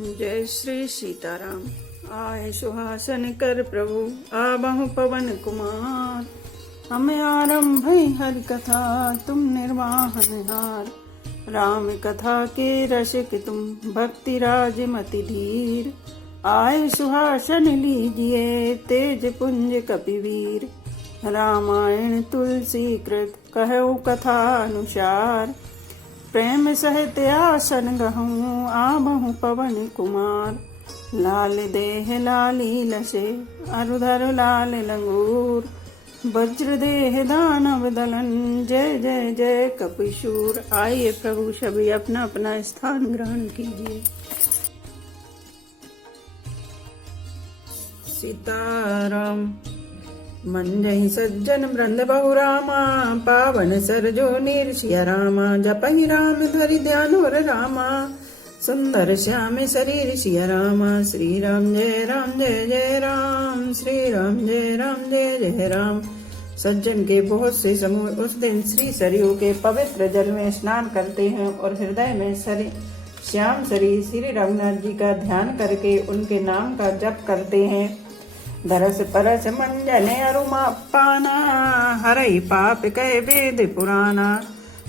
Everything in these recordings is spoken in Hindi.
जय श्री सीताराम। आए सुहासन कर प्रभु आबहु पवन कुमार। हमें आरंभ हरि कथा तुम निर्वाहन हार। राम कथा के रसिक तुम भक्ति राज मति धीर। आए सुहासन लीजिए तेज पुंज कपिवीर। रामायण तुलसी कृत कहु कथा अनुसार। प्रेम सहित आसन गहूँ आबहु पवन कुमार। लाल देह लाली लसे अरुधर लाल लंगूर। वज्र देह दानव दलन जय जय जय कपिशूर। आइए प्रभु सभी अपना अपना स्थान ग्रहण कीजिए। सीताराम। मंजहि सज्जन वृंद बहु रामा। पावन सरजो निरसिया रामा। जपहि राम धरि ध्यान और रामा। सुंदर श्याम शरीर सिया रामा। श्री राम जय जय राम। श्री राम जय जय राम। सज्जन के बहुत से समूह उस दिन श्री सरयू के पवित्र जल में स्नान करते हैं और हृदय में श्याम शरीर श्री रघुनाथ जी का ध्यान करके उनके नाम का जप करते हैं। दरस परस मंजने अरुमा पाना। हरई पाप कह वेद पुराना।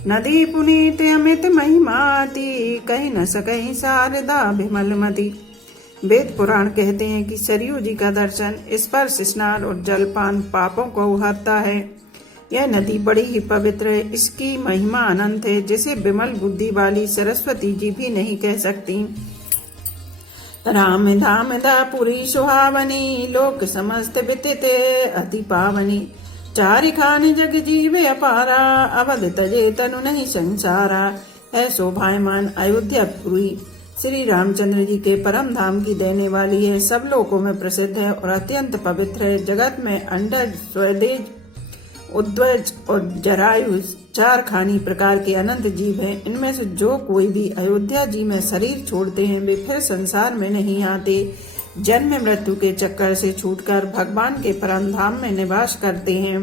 नदी पुनीत अमित महिमाती। कहीं न सकहीं शारदा विमलमती। वेद पुराण कहते हैं कि सरयू जी का दर्शन, स्पर्श, स्नान और जलपान पापों को उहारता है। यह नदी बड़ी ही पवित्र है। इसकी महिमा अनंत है जिसे विमल बुद्धि वाली सरस्वती जी भी नहीं कह सकती। राम धाम दापुरी सुहावनी। लोक समस्त विदित अति पावनी। चारि खान जग जीवे अपारा। अवध तजे तनु नहीं संसारा। है शोभायमान अयोध्यापुरी श्री रामचंद्र जी के परम धाम की देने वाली है। सब लोकों में प्रसिद्ध है और अत्यंत पवित्र है। जगत में अंडज, स्वदेज, उद्वज और जरायु चार खानी प्रकार के अनंत जीव हैं। इनमें से जो कोई भी अयोध्या जी में शरीर छोड़ते हैं वे फिर संसार में नहीं आते। जन्म मृत्यु के चक्कर से छूटकर भगवान के परम धाम में निवास करते हैं।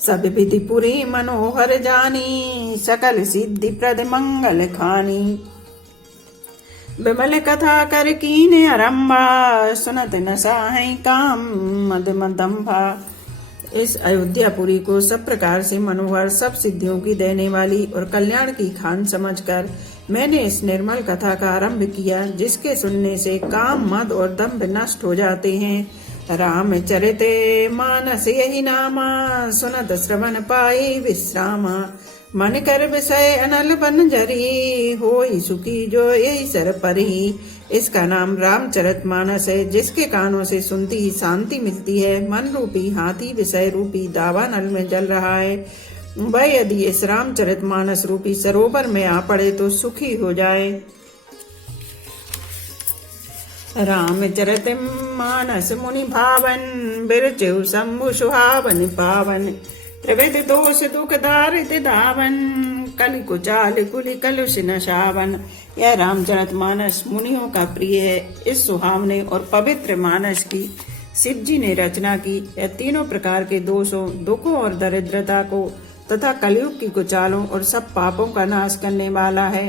सब विधि पुरी मनोहर जानी। सकल सिद्धि प्रद मंगल खानी। विमल कथा कर कीने आरंभा। सुनत न साहि काम मद मदम्भा। इस अयोध्यापुरी को सब प्रकार से मनोहर, सब सिद्धियों की देने वाली और कल्याण की खान समझकर मैंने इस निर्मल कथा का आरंभ किया, जिसके सुनने से काम, मद और दंभ नष्ट हो जाते हैं। रामचरिते मानस यही नामा। सुनत श्रवण पाई विश्रामा। मन कर विषय अनल बन जरी। होई सुखी जो यही सर परी। इसका नाम रामचरितमानस है, जिसके कानों से सुनती ही शांति मिलती है। मन रूपी हाथी विषय रूपी दावानल में जल रहा है। वह यदि इस रामचरितमानस रूपी सरोवर में आ पड़े तो सुखी हो जाए। रामचरितमानस मुनि भावन। बिरचु शंभु सुहावन पावन। त्रिविध दोष दुख दारिद्र धावन। कलि कुचाल कुलि कलुष नशावन। यह रामचरितमानस मुनियों का प्रिय है। इस सुहावने और पवित्र मानस की शिव जी ने रचना की। यह तीनों प्रकार के दोषों, दुखों और दरिद्रता को तथा कलयुग की कुचालों और सब पापों का नाश करने वाला है।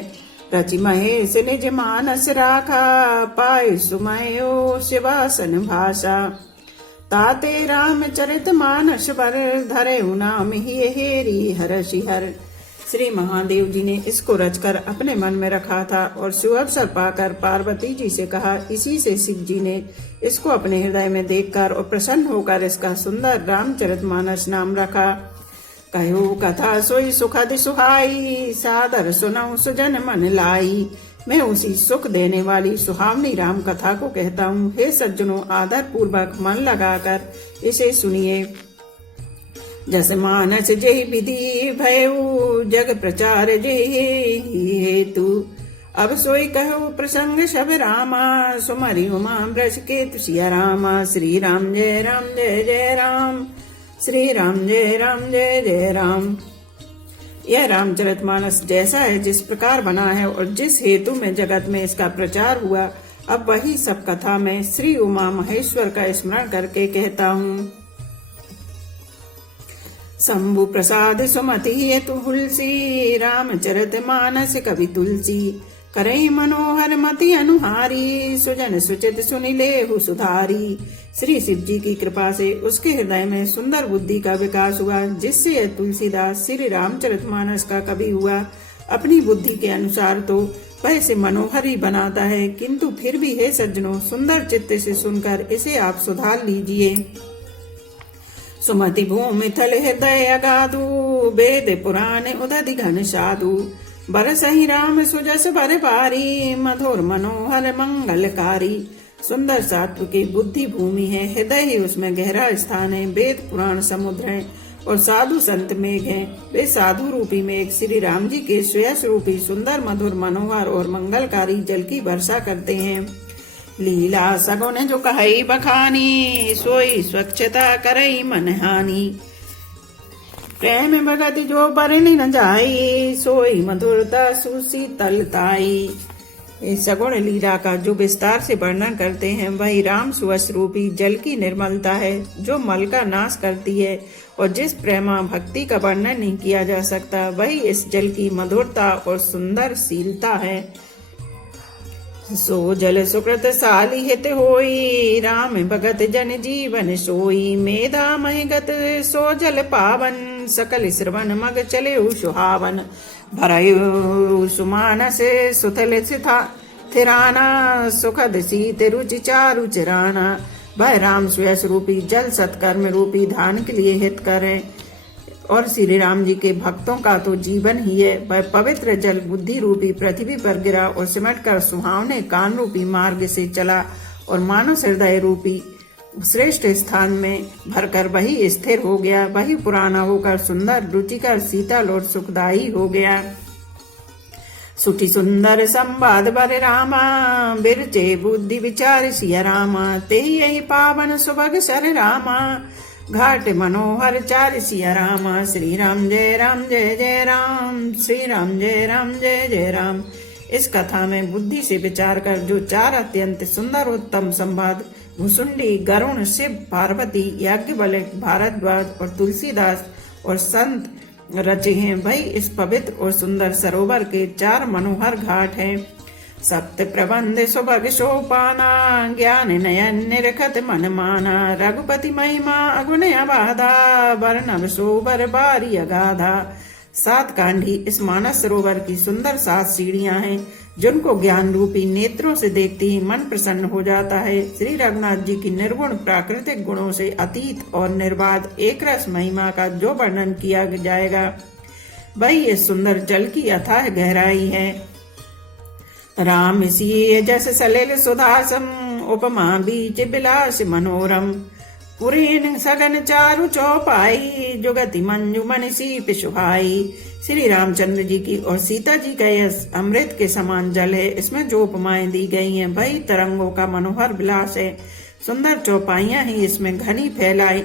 रचि महेश निज मानस राखा। पाय सुमयो शिवासन भाषा। ताते रामचरित मानस वर। धरे नाम ही हेरी हरषि हर। श्री महादेव जी ने इसको रचकर अपने मन में रखा था और सुअवसर पाकर पार्वती जी से कहा। इसी से शिव जी ने इसको अपने हृदय में देखकर और प्रसन्न होकर इसका सुंदर रामचरितमानस नाम रखा। कहो कथा सोई सुखद सुहाई। सादर सुनऊ सुजन मन लाई। मैं उसी सुख देने वाली सुहावनी राम कथा को कहता हूँ। हे सज्जनों, आदर पूर्वक मन लगाकर इसे सुनिए। जस मानस जय विधि भयऊ। जग प्रचार जय हेतु। अब सोई कहो प्रसंग सब रामा। सुमरि उमा ब्रज के तुसिया रामा। श्री राम जय जय राम। श्री राम जय जय राम। यह रामचरितमानस जैसा है, जिस प्रकार बना है और जिस हेतु में जगत में इसका प्रचार हुआ, अब वही सब कथा में श्री उमा महेश्वर का स्मरण करके कहता हूँ। शंभु प्रसाद सुमति हेतु तुलसी। रामचरितमानस कवि तुलसी। करई मनोहर मति अनुहारी, सुजन सुचित सुनि लेहु सुधारी। श्री शिव जी की कृपा से उसके हृदय में सुंदर बुद्धि का विकास हुआ, जिससे यह तुलसीदास श्री रामचरितमानस का कवि हुआ। अपनी बुद्धि के अनुसार तो वह इसे मनोहर ही बनाता है, किंतु फिर भी हे सज्जनों, सुंदर चित्त से सुनकर इसे आप सुधार लीजिए। सुमति भूमि थल हृदय अगाधु, वेद पुराण उदधि घन साधु। बरसहि राम सुजस बर पारी, मधुर मनोहर मंगलकारी। सुंदर सात्व की बुद्धि भूमि है, हृदय ही उसमें गहरा स्थान है। वेद पुराण समुद्र है और साधु संत मेघ हैं। वे साधु रूपी मेघ श्री राम जी के श्रेयस रूपी सुंदर मधुर मनोहर और मंगलकारी जल की वर्षा करते हैं। लीला सगुन जो कहई बखानी, सोई स्वच्छता करई मन हानि। प्रेम भगत जो बरन न जाई, सोई मधुरता सुशीतलताई। इस सगुण लीला का जो विस्तार से वर्णन करते हैं वही राम सुवस रूपी जल की निर्मलता है, जो मल का नाश करती है। और जिस प्रेमा भक्ति का वर्णन नहीं किया जा सकता, वही इस जल की मधुरता और सुंदर शीलता है। सो जल सुकृत साली हित होई, राम भगत जन जीवन सोई। मेधा महिगत सो जल पावन, सकल श्रवण मग चले सुहावन। भरयु सुमानस सुथल थिराना, सुखद सीत रुचि चारु चिराना। वह राम श्रेयस रूपी जल सत्कर्म रूपी धान के लिए हित करें, और श्री राम जी के भक्तों का तो जीवन ही है। वह पवित्र जल बुद्धि रूपी पृथ्वी पर गिरा और सिमट कर सुहावने कान रूपी मार्ग से चला, और मानस हृदय रूपी श्रेष्ठ स्थान में भरकर वही स्थिर हो गया। वही पुराना होकर सुंदर रुचिकर शीतल और सुखदायी हो गया। सुठी सुंदर संवाद बर रामा, बिरचे बुद्धि विचार सिया रामा। ते यही पावन सुभग सर रामा, घाट मनोहर चार सिया रामा। श्री राम जय जय राम, श्री राम जय जय राम। इस कथा में बुद्धि से विचार कर जो चार अत्यंत सुंदर उत्तम संवाद भुसुंडी, गरुण, शिव, पार्वती, याज्ञवल्क्य, भारद्वाज और तुलसीदास और संत रचे हैं, वही इस पवित्र और सुंदर सरोवर के चार मनोहर घाट हैं। सप्त प्रबंध सुभग सोपाना, ज्ञान नयन निरखत मन माना। रघुपति महिमा अगुण अबाधा, वर्णव सोबर बारी अगाधा। 7 कांडी इस मानस सरोवर की सुंदर 7 सीढ़ियां हैं, जिनको ज्ञान रूपी नेत्रों से देखते ही मन प्रसन्न हो जाता है। श्री रघुनाथ जी की निर्गुण प्राकृतिक गुणों से अतीत और निर्बाध एक रस महिमा का जो वर्णन किया जाएगा, वही इस सुंदर जल की अथाह गहराई है। राम सिय जस सलिल सुधासम, उपमा बीच बिलास मनोरम। पुरीन सगन चारु चौपाई, जुगति मंजु मनीषी पिशुहाई। श्री रामचंद्र जी की और सीता जी का यह अमृत के समान जल है। इसमें जो उपमाएं दी गई हैं वही तरंगों का मनोहर विलास है। सुंदर चौपाइयां ही इसमें घनी फैलाई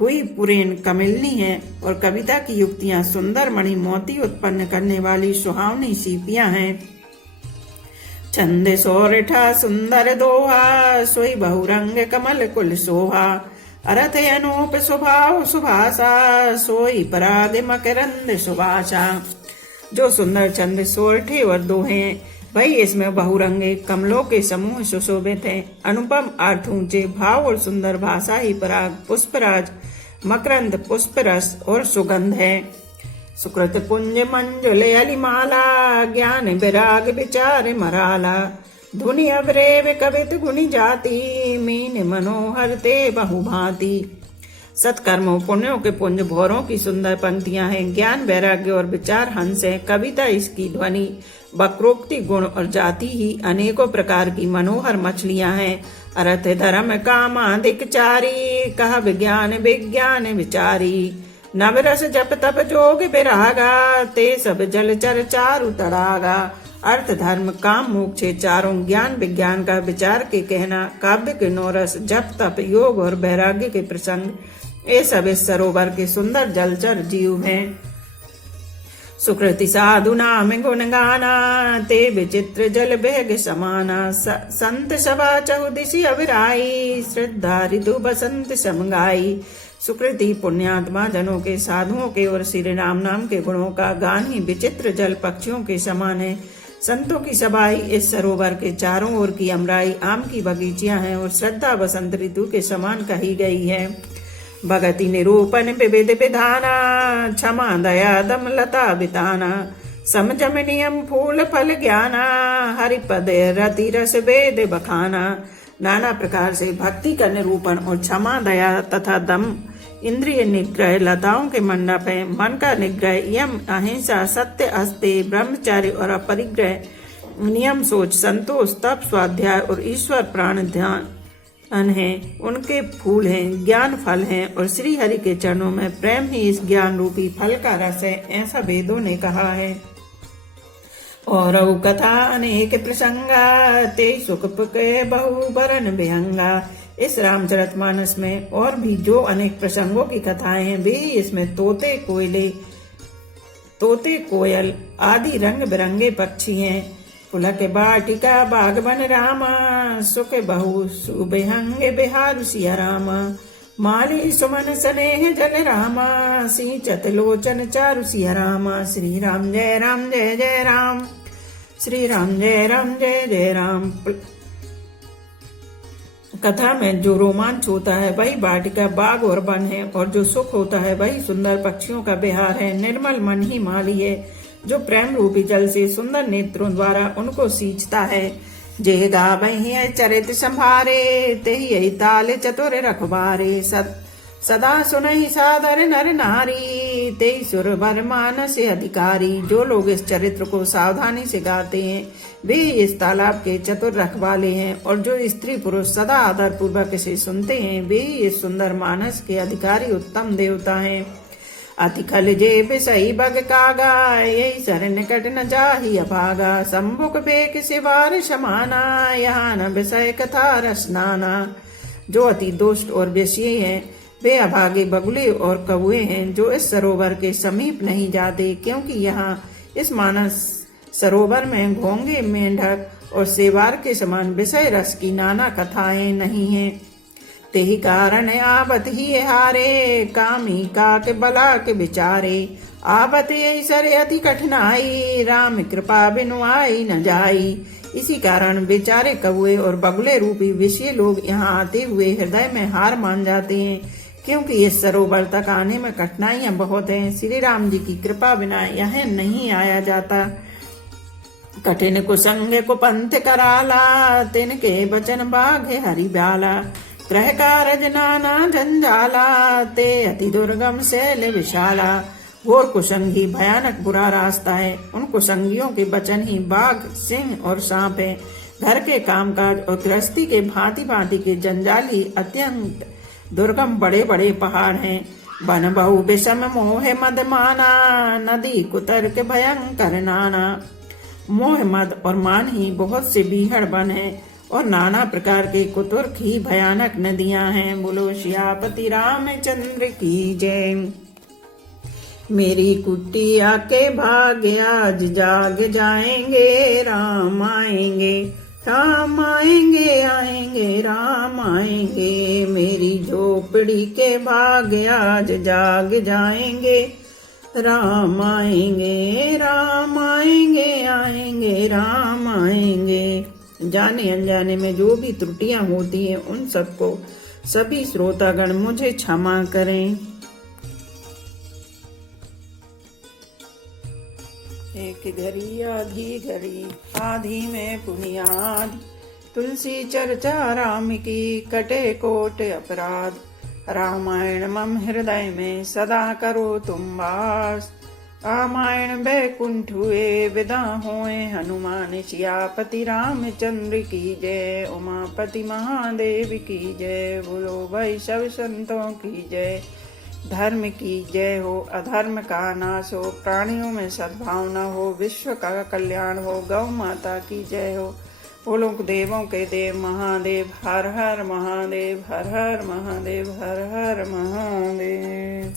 हुई पुरेन कमिलनी है, और कविता की युक्तियां सुंदर मणि मोती उत्पन्न करने वाली सुहावनी सीपियां हैं। छंद सोरठा सुंदर दोहा, सोई बहुरंग कमल कुल सोहा। अरथ अनूप स्वभाव सुभाषा, सोई पराग मकरंद सुभाषा। जो सुंदर छंद सोरठे और दोहे वही इसमें बहुरंगे कमलों के समूह सुशोभित हैं। अनुपम अर्थ ऊंचे भाव और सुंदर भाषा ही पराग, पुष्पराज, मकरंद, पुष्परस और सुगंध है। सुकृत पुंज मंजुल अलिमाला, ज्ञान विराग विचार मराला। धुनि अवरेव कवित गुनि जाति, मीन मनोहर ते बहुभांति। सत्कर्मों पुण्यों के पुंज भौरों की सुंदर पंक्तियां हैं। ज्ञान वैराग्य और विचार हंस है। कविता इसकी ध्वनि, वक्रोक्ति, गुण और जाति ही अनेकों प्रकार की मनोहर मछलियां हैं। अर्थ धर्म कामादिक चारी, कह विज्ञान विज्ञान विचारी। नवरस जप तप जोग विरागा, ते सब जलचर चारु तड़ागा। अर्थ धर्म काम मोक्ष चारों ज्ञान विज्ञान का विचार के कहना, काव्य के नौरस, जप तप, योग और वैराग्य के प्रसंग, ये सब इस सरोवर के सुंदर जलचर जीव हैं। सुकृति साधु नाम गुण गाना, ते विचित्र जल बेग समाना। संत सभा चहुदिशि अविराई, श्रद्धा ऋतु बसंत समगाई। सुकृति पुण्यात्मा जनों के, साधुओं के और श्री राम नाम के गुणों का गान ही विचित्र जल पक्षियों के समान है। संतों की सभाई इस सरोवर के चारों ओर की अमराई आम की बगीचियां हैं और श्रद्धा बसंत ऋतु के समान कही गई है। भगति निरूपण विविध विधाना, क्षमा दया दम लता बिताना, समझम नियम फूल फल ज्ञाना, हरिपद रति रस वेद बखाना। नाना प्रकार से भक्ति का निरूपण और क्षमा दया तथा दम इंद्रिय निग्रह लताओं के मंडप है। मन का निग्रह, यम अहिंसा, सत्य अस्ते, ब्रह्मचार्य और अपरिग्रह, नियम सोच, संतोष, तप, स्वाध्याय और ईश्वर प्राण ध्यान है। उनके फूल हैं, ज्ञान फल हैं और श्री हरि के चरणों में प्रेम ही इस ज्ञान रूपी फल का रस है, ऐसा वेदों ने कहा है। और कथा अनेक प्रसंगा, ते सुख के बहु बरन विहंगा। इस रामचरितमानस में और भी जो अनेक प्रसंगों की कथाएं हैं, वे इसमें तोते कोयल आदि रंग बिरंगे पक्षी हैं। पुलक बाटिका बागवन रामा, सुख बहु सुबेहंगे बिहार सिया रामा। माली सुमन स्नेह जन रामा, सिंचत लोचन चारु सिया रामा। श्री राम जय राम जय जय राम, श्री राम जय जय राम। कथा में जो रोमांच होता है वही वाटिका बाग और वन है, और जो सुख होता है वही सुंदर पक्षियों का विहार है। निर्मल मन ही माली है, जो प्रेम रूपी जल से सुंदर नेत्रों द्वारा उनको सींचता है। जे गावहि चरित संभारे, तेहि ताल चतुर रखबारे। सदा सुनहि सादर नर नारी, तेहि सुर वर मानस अधिकारी। जो लोग इस चरित्र को सावधानी से गाते हैं वे इस तालाब के चतुर रखवाले हैं, और जो स्त्री पुरुष सदा आदर पूर्वक इसे सुनते हैं वे इस सुंदर मानस के अधिकारी उत्तम देवता हैं। अति खल जे बिसई बग कागा, यही सर निकट न जाहि अभागा। संबुक बेक सिवार समाना, यहाँ न विषय कथा रसनाना। जो अति दुष्ट और व्यसी हैं वे अभागे बगुले और कौए हैं, जो इस सरोवर के समीप नहीं जाते, क्योंकि यहाँ इस मानस सरोवर में घोंगे, मेंढक और सेवार के समान विषय रस की नाना कथाएं नहीं हैं। तेहि कारण आवत ही हारे, कामी काक बला के विचारे। आवत यही सरे अति कठिनाई, राम कृपा बिनु आई न जाई। इसी कारण बेचारे कौए और बगुले रूपी विषय लोग यहाँ आते हुए हृदय में हार मान जाते हैं, क्योंकि इस सरोवर तक आने में कठिनाइयां बहुत हैं। श्री राम जी की कृपा बिना यह नहीं आया जाता। कठिन कुसंग को पंथ कराला, तिनके बचन बाघे हरि ब्याला। ग्रह कारज नाना जंजाला, ते अति दुर्गम शैल विशाला। घोर कुसंगी भयानक बुरा रास्ता है, उन कुसंगियों के बचन ही बाघ, सिंह और सांप है। घर के कामकाज और गृहस्थी के भांति भांति के जंजाली अत्यंत दुर्गम बड़े बड़े पहाड़ हैं। बन बहु विषम मोह मद माना, नदी कुतर्क भयंकर नाना। मोह मद और मान ही बहुत से बीहड़ बन है, और नाना प्रकार के कुतुर्क ही भयानक नदियां हैं। बोलो सियापति रामचंद्र की जय। मेरी कुटिया के भाग्य आज जाग जाएंगे, राम आएंगे, राम आएंगे, आएंगे राम आएंगे। मेरी झोपड़ी के भाग्य आज जाग जाएंगे, राम आएंगे, राम आएंगे, आएंगे राम आएंगे। जाने अनजाने में जो भी त्रुटियां होती हैं उन सबको सभी श्रोतागण मुझे क्षमा करें। एक घड़ी आधी घड़ी, आधी में पुनियाद। तुलसी चर्चा राम की, कटे कोट अपराध। रामायण मम हृदय में सदा करो तुम वास। रामायण बैकुंठ हुए, विदा होए हनुमान। सियापति रामचंद्र की जय, उमापति महादेव की जय। बोलो भाई सब संतों की जय। धर्म की जय हो, अधर्म का नाश हो, प्राणियों में सद्भावना हो, विश्व का कल्याण हो। गौ माता की जय हो। बोलो देवों के देव महादेव, हर हर महादेव, हर हर महादेव, हर हर महादेव।